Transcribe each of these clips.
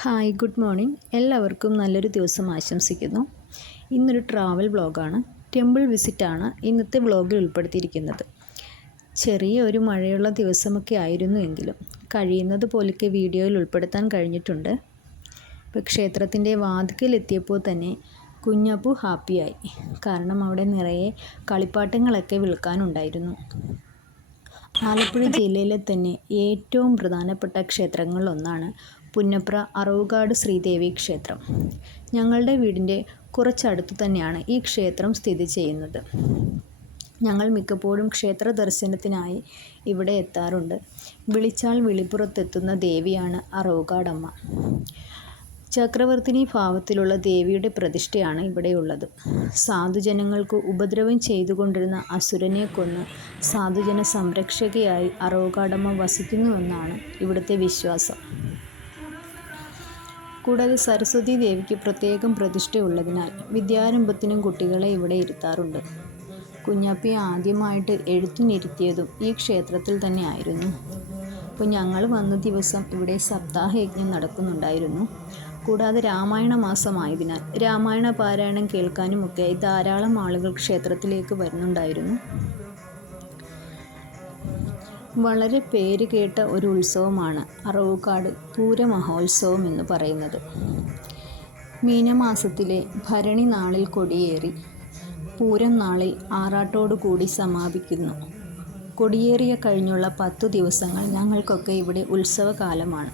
Hi, good morning. എല്ലാവർക്കും നല്ലൊരു ദിവസം ആശംസിക്കുന്നു. ഇന്നൊരു ട്രാവൽ വ്ളോഗാണ്. ടെമ്പിൾ വിസിറ്റാണ് ഇന്നത്തെ വ്ളോഗിൽ ഉൾപ്പെടുത്തിയിരിക്കുന്നത്. ചെറിയ ഒരു മഴയുള്ള ദിവസമൊക്കെ ആയിരുന്നു എങ്കിലും കഴിയുന്നത് പോലൊക്കെ വീഡിയോയിൽ ഉൾപ്പെടുത്താൻ കഴിഞ്ഞിട്ടുണ്ട്. ഇപ്പോൾ ക്ഷേത്രത്തിൻ്റെ വാതിക്കലെത്തിയപ്പോൾ തന്നെ കുഞ്ഞപ്പു ഹാപ്പിയായി. കാരണം അവിടെ നിറയെ കളിപ്പാട്ടങ്ങളൊക്കെ വിൽക്കാനുണ്ടായിരുന്നു. ആലപ്പുഴ ജില്ലയിലെ തന്നെ ഏറ്റവും പ്രധാനപ്പെട്ട ക്ഷേത്രങ്ങളിലൊന്നാണ് പുന്നപ്ര അറവുകാട് ശ്രീദേവി ക്ഷേത്രം. ഞങ്ങളുടെ വീടിൻ്റെ കുറച്ചടുത്തു തന്നെയാണ് ഈ ക്ഷേത്രം സ്ഥിതി ചെയ്യുന്നത്. ഞങ്ങൾ മിക്കപ്പോഴും ക്ഷേത്ര ദർശനത്തിനായി ഇവിടെ എത്താറുണ്ട്. വിളിച്ചാൽ വിളിപ്പുറത്തെത്തുന്ന ദേവിയാണ് അറവുകാടമ്മ. ചക്രവർത്തിനി ഭാവത്തിലുള്ള ദേവിയുടെ പ്രതിഷ്ഠയാണ് ഇവിടെയുള്ളത്. സാധുജനങ്ങൾക്ക് ഉപദ്രവം ചെയ്തുകൊണ്ടിരുന്ന അസുരനെ കൊന്ന് സാധുജന സംരക്ഷകയായി അറവുകാടമ്മ വസിക്കുന്നുവെന്നാണ് ഇവിടുത്തെ വിശ്വാസം. കൂടാതെ സരസ്വതി ദേവിക്ക് പ്രത്യേകം പ്രതിഷ്ഠയുള്ളതിനാൽ വിദ്യാരംഭത്തിനും കുട്ടികളെ ഇവിടെ ഇരുത്താറുണ്ട്. കുഞ്ഞാപ്പിയെ ആദ്യമായിട്ട് എഴുത്തിനിരുത്തിയതും ഈ ക്ഷേത്രത്തിൽ തന്നെ ആയിരുന്നു. അപ്പോൾ ഞങ്ങൾ വന്ന ദിവസം ഇവിടെ സപ്താഹയജ്ഞം നടക്കുന്നുണ്ടായിരുന്നു. കൂടാതെ രാമായണ മാസമായതിനാൽ രാമായണ പാരായണം കേൾക്കാനുമൊക്കെയായി ധാരാളം ആളുകൾ ക്ഷേത്രത്തിലേക്ക് വരുന്നുണ്ടായിരുന്നു. വളരെ പേര് കേട്ട ഒരു ഉത്സവമാണ് അറവുകാട് പൂരമഹോത്സവം എന്ന് പറയുന്നത്. മീനമാസത്തിലെ ഭരണി നാളിൽ കൊടിയേറി പൂരം നാളിൽ ആറാട്ടോടു കൂടി സമാപിക്കുന്നു. കൊടിയേറിയ കഴിഞ്ഞുള്ള 10 ദിവസങ്ങൾ ഞങ്ങൾക്കൊക്കെ ഇവിടെ ഉത്സവകാലമാണ്.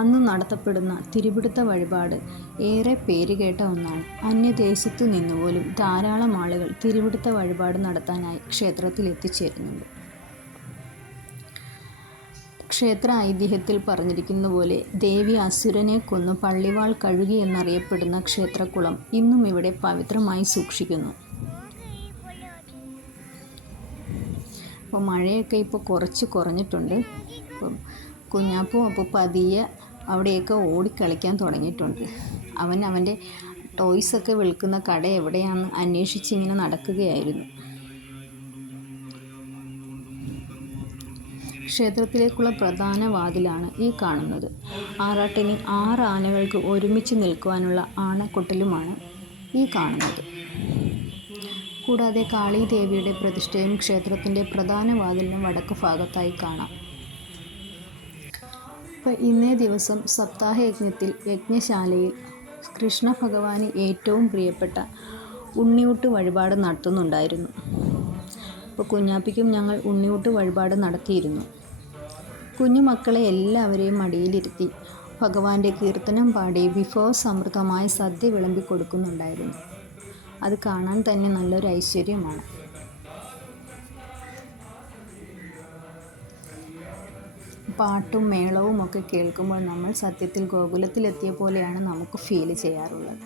അന്ന് നടത്തപ്പെടുന്ന തിരുപിടുത്ത വഴിപാട് ഏറെ പേരുകേട്ട ഒന്നാണ്. അന്യദേശത്തു നിന്നുപോലും ധാരാളം ആളുകൾ തിരുപിടുത്ത വഴിപാട് നടത്താനായി ക്ഷേത്രത്തിൽ എത്തിച്ചേരുന്നുണ്ട്. ക്ഷേത്ര ഐതിഹ്യത്തിൽ പറഞ്ഞിരിക്കുന്ന പോലെ ദേവി അസുരനെ കൊന്നു പള്ളിവാൾ കഴുകി എന്നറിയപ്പെടുന്ന ക്ഷേത്രക്കുളം ഇന്നും ഇവിടെ പവിത്രമായി സൂക്ഷിക്കുന്നു. അപ്പോൾ മഴയൊക്കെ ഇപ്പോൾ കുറഞ്ഞിട്ടുണ്ട്. അപ്പം കുഞ്ഞാപ്പു അപ്പോൾ പതിയെ അവിടെയൊക്കെ ഓടിക്കളിക്കാൻ തുടങ്ങിയിട്ടുണ്ട്. അവൻ്റെ ടോയ്സൊക്കെ വിൽക്കുന്ന കട എവിടെയാണെന്ന് അന്വേഷിച്ചിങ്ങനെ നടക്കുകയായിരുന്നു. ക്ഷേത്രത്തിലേക്കുള്ള പ്രധാന വാതിലാണ് ഈ കാണുന്നത്. ആറാട്ടിന് 6 ആനകൾക്ക് ഒരുമിച്ച് നിൽക്കുവാനുള്ള ആനക്കൊട്ടിലുമാണ് ഈ കാണുന്നത്. കൂടാതെ കാളീദേവിയുടെ പ്രതിഷ്ഠയും ക്ഷേത്രത്തിൻ്റെ പ്രധാന വാതിലിന് വടക്ക് ഭാഗത്തായി കാണാം. അപ്പോൾ ഇന്നേ ദിവസം സപ്താഹയജ്ഞത്തിൽ യജ്ഞശാലയിൽ കൃഷ്ണ ഭഗവാന് ഏറ്റവും പ്രിയപ്പെട്ട ഉണ്ണിയൂട്ട് വഴിപാട് നടത്തുന്നുണ്ടായിരുന്നു. അപ്പോൾ കുഞ്ഞാപ്പിക്കും ഞങ്ങൾ ഉണ്ണിയൂട്ട് വഴിപാട് നടത്തിയിരുന്നു. കുഞ്ഞുമക്കളെ എല്ലാവരെയും മടിയിലിരുത്തി ഭഗവാന്റെ കീർത്തനം പാടി വിഭവസമൃദ്ധമായ സദ്യ വിളമ്പി കൊടുക്കുന്നുണ്ടായിരുന്നു. അത് കാണാൻ തന്നെ നല്ലൊരു ഐശ്വര്യമാണ്. പാട്ടും മേളവും ഒക്കെ കേൾക്കുമ്പോൾ നമ്മൾ സത്യത്തിൽ ഗോകുലത്തിലെത്തിയ പോലെയാണ് നമുക്ക് ഫീൽ ചെയ്യാറുള്ളത്.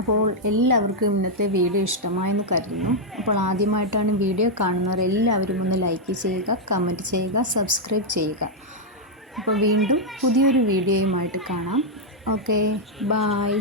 അപ്പോൾ എല്ലാവർക്കും ഇന്നത്തെ വീഡിയോ ഇഷ്ടമായെന്ന് കരുതുന്നു. അപ്പോൾ ആദ്യമായിട്ടാണ് വീഡിയോ കാണുന്നവർ എല്ലാവരും ഒന്ന് ലൈക്ക് ചെയ്യുക, കമൻറ്റ് ചെയ്യുക, സബ്സ്ക്രൈബ് ചെയ്യുക. അപ്പോൾ വീണ്ടും പുതിയൊരു വീഡിയോയുമായിട്ട് കാണാം. Okay, bye.